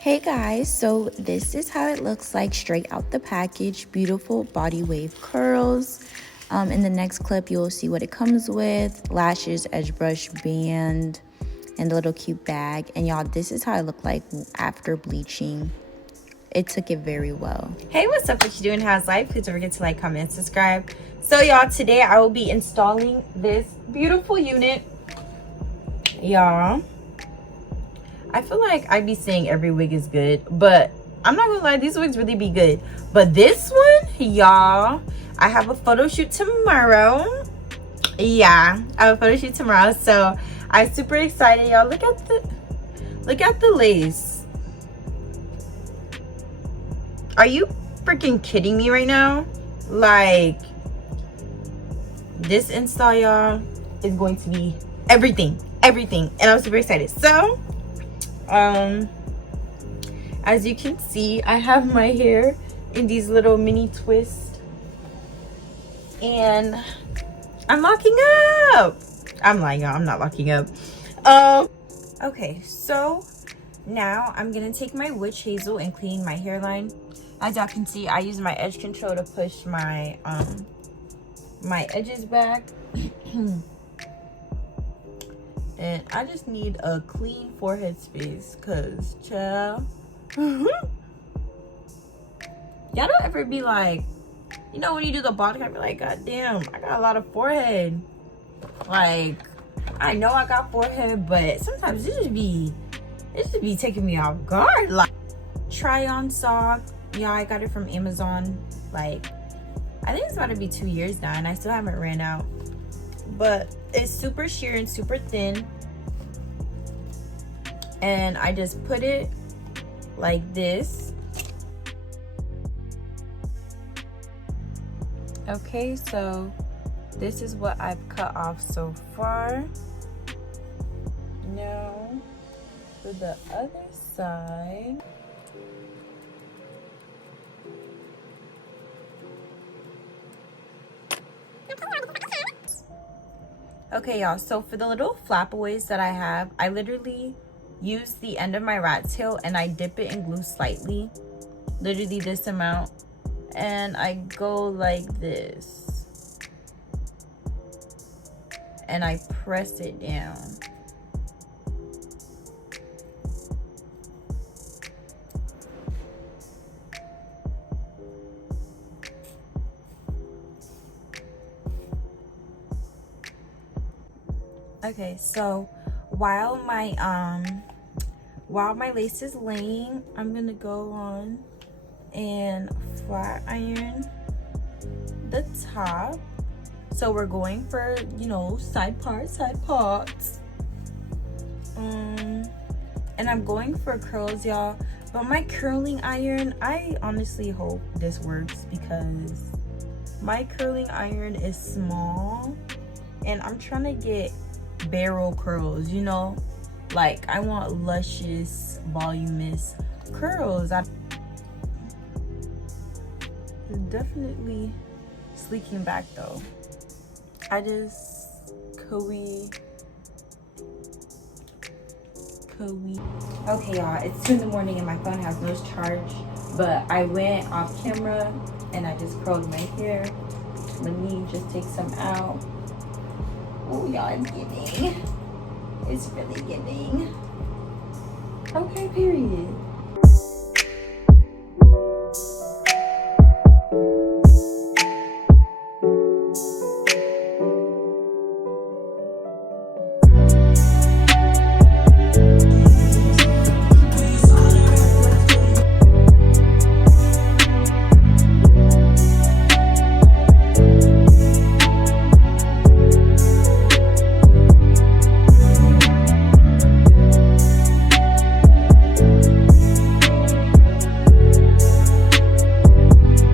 Hey guys, so this is how it looks like straight out the package. Beautiful body wave curls. In the next clip, you'll see what it comes with. Lashes, edge brush, band, and the little cute bag. And y'all, this is how it looked like after bleaching. It took it very well. Hey, what's up? What you doing? How's life? Please don't forget to like, comment, and subscribe. So y'all, today I will be installing this beautiful unit. Y'all, I feel like I be saying every wig is good, but I'm not gonna lie, these wigs really be good. But this one, y'all, I have a photo shoot tomorrow. Yeah, I have a photo shoot tomorrow, so I'm super excited. Y'all, look at the lace. Are you freaking kidding me right now? Like, this install, y'all, is going to be everything, and I'm super excited. So as you can see, I have my hair in these little mini twists, and I'm locking up. I'm lying, y'all, I'm not locking up. Okay, so now I'm gonna take my witch hazel and clean my hairline. As y'all can see, I use my edge control to push my my edges back. And I just need a clean forehead space, cause child, y'all don't ever be like, you know, when you do the body count, you're like, god damn, I got a lot of forehead. Like, I know I got forehead, but sometimes it just be taking me off guard. Like, try on sock. Yeah, I got it from Amazon. Like, I think it's about to be 2 years now, and I still haven't ran out. But it's super sheer and super thin, and I just put it like this. Okay, so this is what I've cut off so far. Now for the other side. Okay, y'all, so for the little flapaways that I have, I literally use the end of my rat tail and I dip it in glue slightly, literally this amount, and I go like this and I press it down. Okay, so while my lace is laying, I'm gonna go on and flat iron the top. So we're going for, you know, side parts. And I'm going for curls, y'all. But my curling iron, I honestly hope this works, because my curling iron is small and I'm trying to get barrel curls, you know, like I want luscious, voluminous curls. I'm definitely sleeking back though. I just okay, y'all, it's 2 in the morning and my phone has no charge, but I went off camera and I just curled my hair. Let me just take some out. Oh, y'all, it's giving. It's really giving. Okay, period.